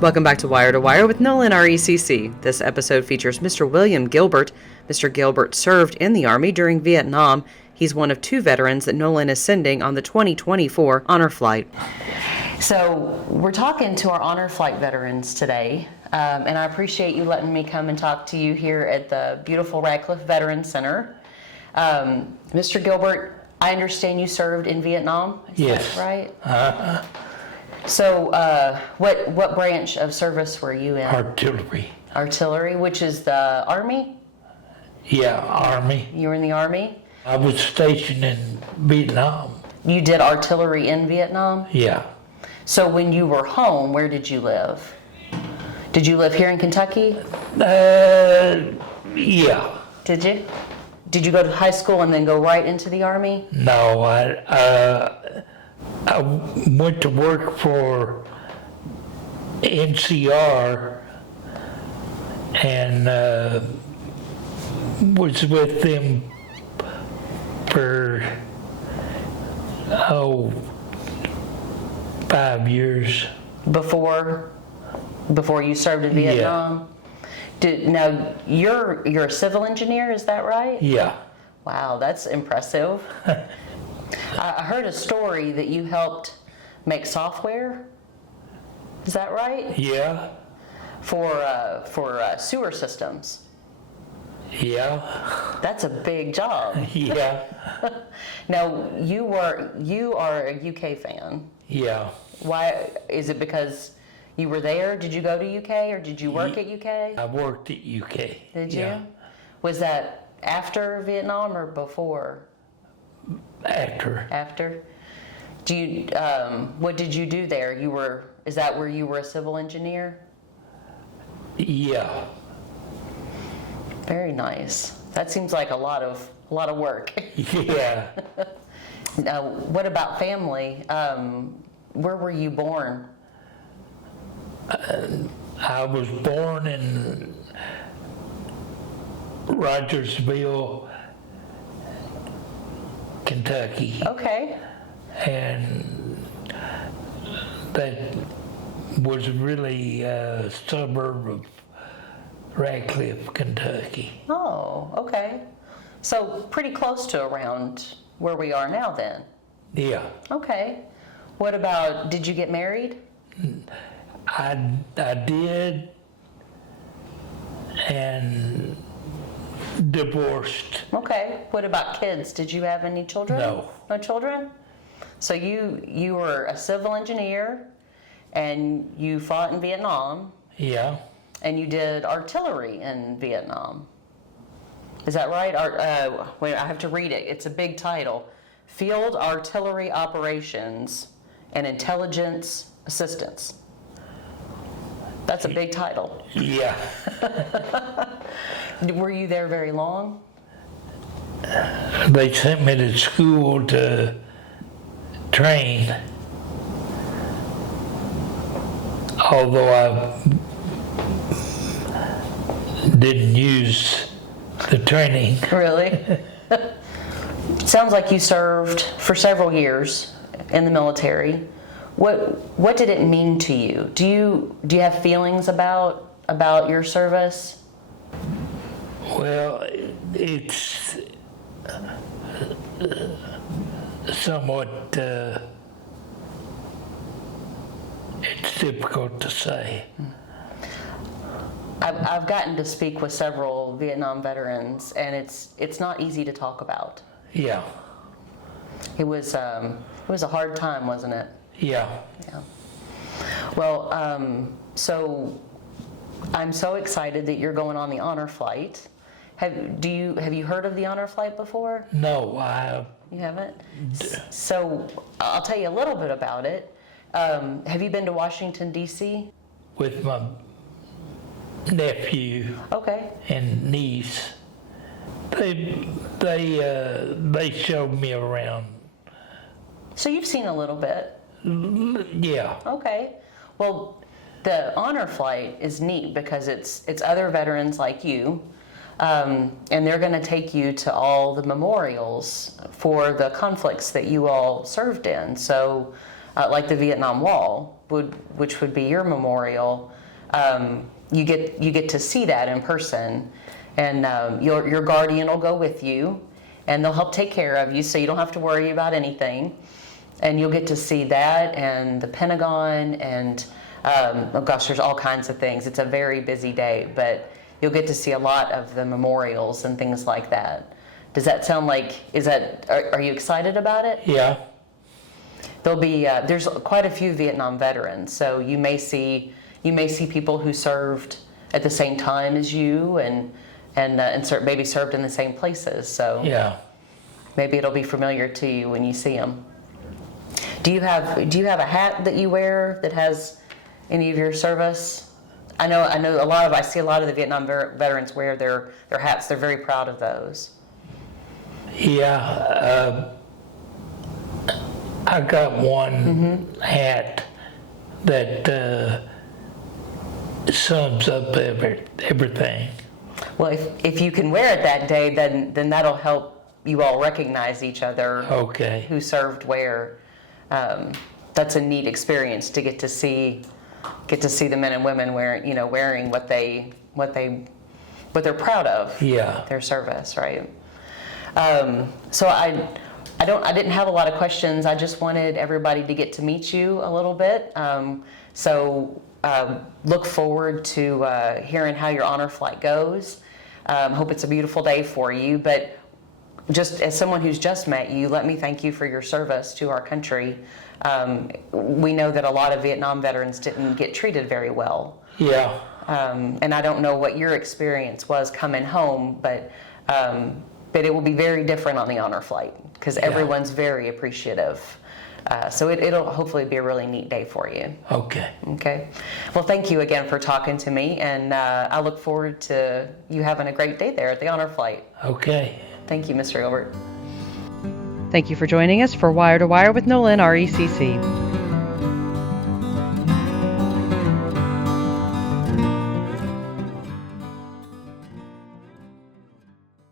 Welcome back to Wire with Nolan RECC. This episode features Mr. William Gilbert. Mr. Gilbert served in the Army during Vietnam. He's one of 2 veterans that Nolan is sending on the 2024 Honor Flight. So we're talking to our Honor Flight veterans today, and I appreciate you letting me come and talk to you here at the beautiful Radcliffe Veterans Center. Mr. Gilbert, I understand you served in Vietnam, is Yes. that right? So what branch of service were you in? Artillery. Artillery, which is the Army? Yeah, Army. You were in the Army? I was stationed in Vietnam. You did artillery in Vietnam? Yeah. So when you were home, where did you live? Did you live here in Kentucky? Yeah. Did you? Did you go to high school and then go right into the Army? No, I went to work for NCR and was with them for 5 years. Before you served in Vietnam? Now you're a civil engineer, is that right? Yeah. Wow, that's impressive. I heard a story that you helped make software. Is that right? Yeah. For sewer systems. Yeah. That's a big job. Yeah. Now you are a UK fan. Yeah. Why is it? Because you were there? Did you go to UK or did you work at UK? I worked at UK. Did you? Yeah. Was that after Vietnam or before? After. After. Do you? What did you do there? Is that where you were a civil engineer? Yeah. Very nice. That seems like a lot of work. Yeah. Now, what about family? Where were you born? I was born in Rogersville, Kentucky. Okay. And that was really a suburb of Radcliffe, Kentucky. Oh, okay. So pretty close to around where we are now then. Yeah. Okay. What about, did you get married? I did, and divorced. Okay. What about kids? Did you have any children? No. No children? So you were a civil engineer and you fought in Vietnam. Yeah. And you did artillery in Vietnam. Is that right? Wait, I have to read it. It's a big title. Field Artillery Operations and Intelligence Assistance. That's a big title. Yeah. Were you there very long? They sent me to school to train, although I didn't use the training. Really? Sounds like you served for several years in the military. What did it mean to you? Do you have feelings about your service? Well, it's somewhat, it's difficult to say. I've gotten to speak with several Vietnam veterans, and it's not easy to talk about. Yeah. It was a hard time, wasn't it? Yeah. Yeah. Well, so I'm so excited that you're going on the honor flight. Have you heard of the honor flight before? No, You haven't? So I'll tell you a little bit about it. Have you been to Washington, D.C.? with my nephew Okay. and niece. They showed me around. So you've seen a little bit. Yeah. Okay. Well, the honor flight is neat because it's other veterans like you, and they're going to take you to all the memorials for the conflicts that you all served in. So like the Vietnam Wall, which would be your memorial. You get to see that in person, and your guardian will go with you, and they'll help take care of you, so you don't have to worry about anything. And you'll get to see that and the Pentagon, and oh gosh, there's all kinds of things. It's a very busy day, but you'll get to see a lot of the memorials and things like that. Does that sound like, are you excited about it? Yeah. There'll be, there's quite a few Vietnam veterans, so you may see people who served at the same time as you, and maybe served in the same places. So Yeah. maybe it'll be familiar to you when you see them. Do you have a hat that you wear that has any of your service? I see a lot of the Vietnam veterans wear their hats. They're very proud of those. Yeah. I got one hat that sums up everything. Well, if you can wear it that day, then that'll help you all recognize each other. Okay. Who served where. That's a neat experience to get to see the men and women wearing what they're proud of. Yeah. Their service, right? So I didn't have a lot of questions. I just wanted everybody to get to meet you a little bit. Look forward to hearing how your honor flight goes. Hope it's a beautiful day for you. But just as someone who's just met you, let me thank you for your service to our country. We know that a lot of Vietnam veterans didn't get treated very well. Yeah. And I don't know what your experience was coming home, but it will be very different on the honor flight because everyone's very appreciative. So it'll hopefully be a really neat day for you. Okay. Okay. Well, thank you again for talking to me, and I look forward to you having a great day there at the honor flight. Okay. Thank you, Mr. Gilbert. Thank you for joining us for Wire to Wire with Nolan, RECC.